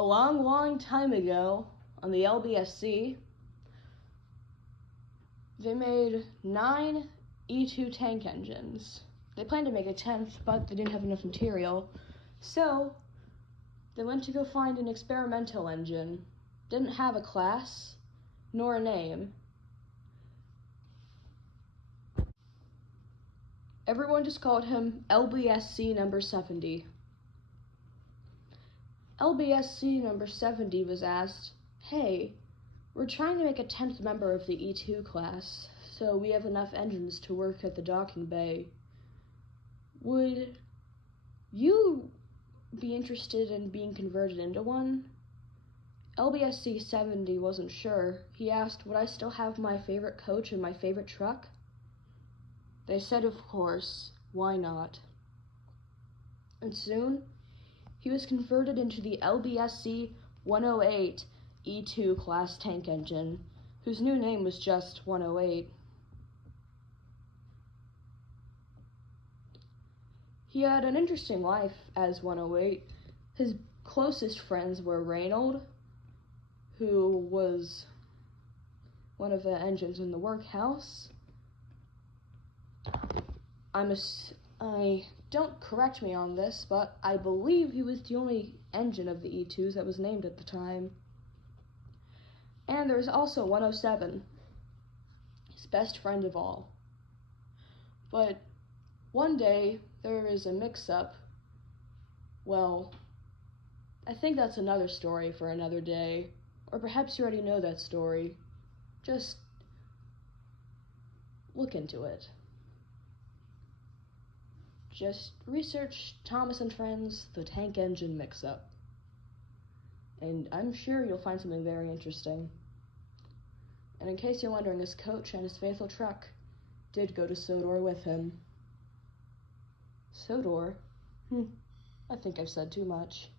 A long, long time ago, on the LBSC, they made 9 E2 tank engines. They planned to make a 10th, but they didn't have enough material. So, they went to go find an experimental engine. Didn't have a class, nor a name. Everyone just called him LBSC number 70. LBSC number 70 was asked, "Hey, we're trying to make a 10th member of the E2 class, so we have enough engines to work at the docking bay. Would you be interested in being converted into one?" LBSC 70 wasn't sure. He asked, "Would I still have my favorite coach and my favorite truck?" They said, of course, why not? And soon, he was converted into the LBSC 108 E2 class tank engine, whose new name was just 108. He had an interesting life as 108. His closest friends were Reynold, who was one of the engines in the workhouse. Don't correct me on this, but I believe he was the only engine of the E2s that was named at the time. And there's also 107, his best friend of all. But one day, there is a mix-up. Well, I think that's another story for another day. Or perhaps you already know that story. Just look into it. Just research Thomas and Friends, the tank engine mix-up. And I'm sure you'll find something very interesting. And in case you're wondering, his coach and his faithful truck did go to Sodor with him. Sodor? I think I've said too much.